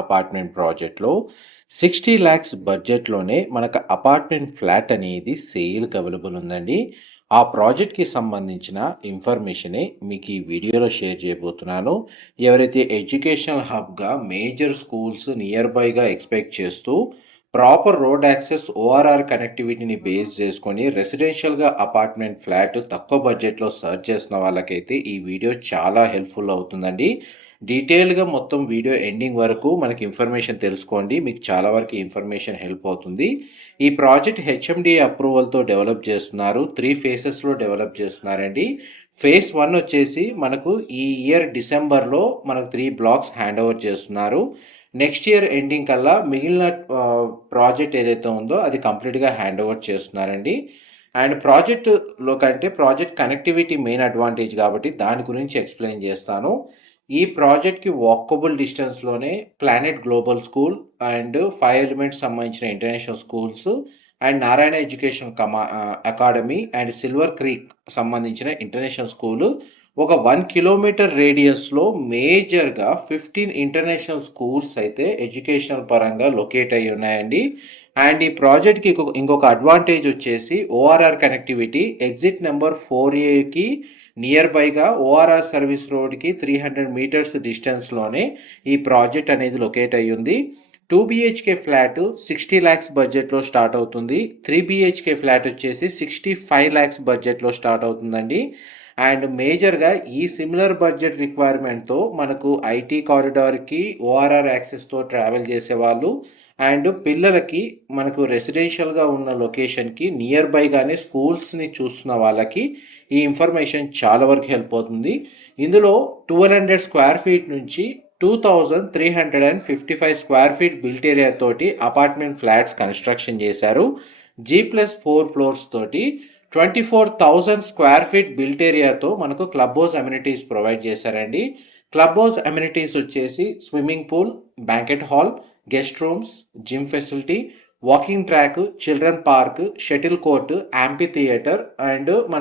Apartment ప్రాజెక్ట్‌లో 60 లాక్స్ బడ్జెట్‌లోనే మనకు అపార్ట్మెంట్ ఫ్లాట్ అనేది సేల్‌కి అవైలబుల్ ఉందండి. ఆ ప్రాజెక్ట్‌కి సంబంధించిన ఇన్ఫర్మేషనే మీకు ఈ వీడియోలో షేర్ చేయబోతున్నాను. ఎవరైతే ఎడ్యుకేషనల్ హబ్‌గా మేజర్ స్కూల్స్ నియర్ బైగా ఎక్స్‌పెక్ట్ చేస్తూ ప్రాపర్ రోడ్ యాక్సెస్, ఓఆర్ఆర్ కనెక్టివిటీని బేస్ చేసుకొని రెసిడెన్షియల్‌గా అపార్ట్మెంట్ ఫ్లాట్ తక్కువ బడ్జెట్‌లో సెర్చ్ చేస్తున్న వాళ్ళకైతే ఈ వీడియో చాలా హెల్ప్‌ఫుల్ అవుతుందండి. డీటెయిల్‌గా మొత్తం వీడియో ఎండింగ్ వరకు మనకి ఇన్ఫర్మేషన్ తెలుసుకోండి. మీకు చాలా వరకు ఇన్ఫర్మేషన్ హెల్ప్ అవుతుంది. ఈ ప్రాజెక్ట్ హెచ్ఎండిఏ అప్రూవల్‌తో డెవలప్ చేస్తున్నారు. 3 ఫేసెస్‌లో డెవలప్ చేస్తున్నారండి. ఫేజ్ 1 వచ్చేసి మనకు ఈ ఇయర్ డిసెంబర్‌లో మనకు 3 బ్లాక్స్ హ్యాండ్ ఓవర్ చేస్తున్నారు. నెక్స్ట్ ఇయర్ ఎండింగ్ కల్లా మిగిలిన ప్రాజెక్ట్ ఏదైతే ఉందో అది కంప్లీట్‌గా హ్యాండ్ ఓవర్ చేస్తున్నారండి. అండ్ ప్రాజెక్ట్‌లో కంటే ప్రాజెక్ట్ కనెక్టివిటీ మెయిన్ అడ్వాంటేజ్ కాబట్టి దాని గురించి ఎక్స్‌ప్లెయిన్ చేస్తాను. ఈ ప్రాజెక్ట్‌కి వాకబుల్ డిస్టెన్స్‌లోనే Planet Global School and 5 elements సంబంధించిన international schools and Narayana education academy and Silver Creek సంబంధించిన ఇంటర్నేషనల్ స్కూల్ ఒక 1 కిలోమీటర్ రేడియస్‌లో మేజర్‌గా 15 ఇంటర్నేషనల్ స్కూల్స్ అయితే ఎడ్యుకేషనల్ పరంగా లొకేట్ అయ్యి ఉన్నాయండి. అండ్ ఈ ప్రాజెక్ట్‌కి ఇంకొక అడ్వాంటేజ్ వచ్చేసి ORR connectivity exit number 4A near బైగా ఓఆర్ఆర్ సర్వీస్ రోడ్‌కి 300 మీటర్స్ డిస్టెన్స్‌లోనే ఈ ప్రాజెక్ట్ అనేది లొకేట్ అయ్యి ఉంది. 2 బీహెచ్‌కే ఫ్లాట్ 60 లాక్స్ బడ్జెట్‌లో స్టార్ట్ అవుతుంది. 3 బీహెచ్‌కే ఫ్లాట్ వచ్చేసి 65 లాక్స్ బడ్జెట్‌లో స్టార్ట్ అవుతుందండి. అండ్ మేజర్‌గా ఈ సిమిలర్ బడ్జెట్ రిక్వైర్మెంట్‌తో మనకు ఐటీ కారిడార్‌కి ఓఆర్ఆర్ యాక్సెస్‌తో ట్రావెల్ చేసేవాళ్ళు అండ్ పిల్లలకి మనకు రెసిడెన్షియల్‌గా ఉన్న లొకేషన్‌కి నియర్ బైగానే స్కూల్స్‌ని చూస్తున్న వాళ్ళకి ఈ ఇన్ఫర్మేషన్ చాలా వరకు హెల్ప్ అవుతుంది. ఇందులో 1200 స్క్వేర్ ఫీట్ నుంచి 2355 స్క్వేర్ ఫీట్ బిల్ట్ ఏరియా తోటి అపార్ట్మెంట్ ఫ్లాట్స్ కన్స్ట్రక్షన్ చేశారు. G+4 ఫ్లోర్స్ తోటి 24,000 స్క్వేర్ ఫీట్ బిల్ట్ ఏరియాతో మనకు క్లబ్ హౌస్ అమ్యూనిటీస్ ప్రొవైడ్ చేశారండి. క్లబ్ హౌస్ అమ్యూనిటీస్ వచ్చేసి swimming pool, banquet hall, guest rooms, gym facility, walking track, children park, shuttle court, amphitheatre and మన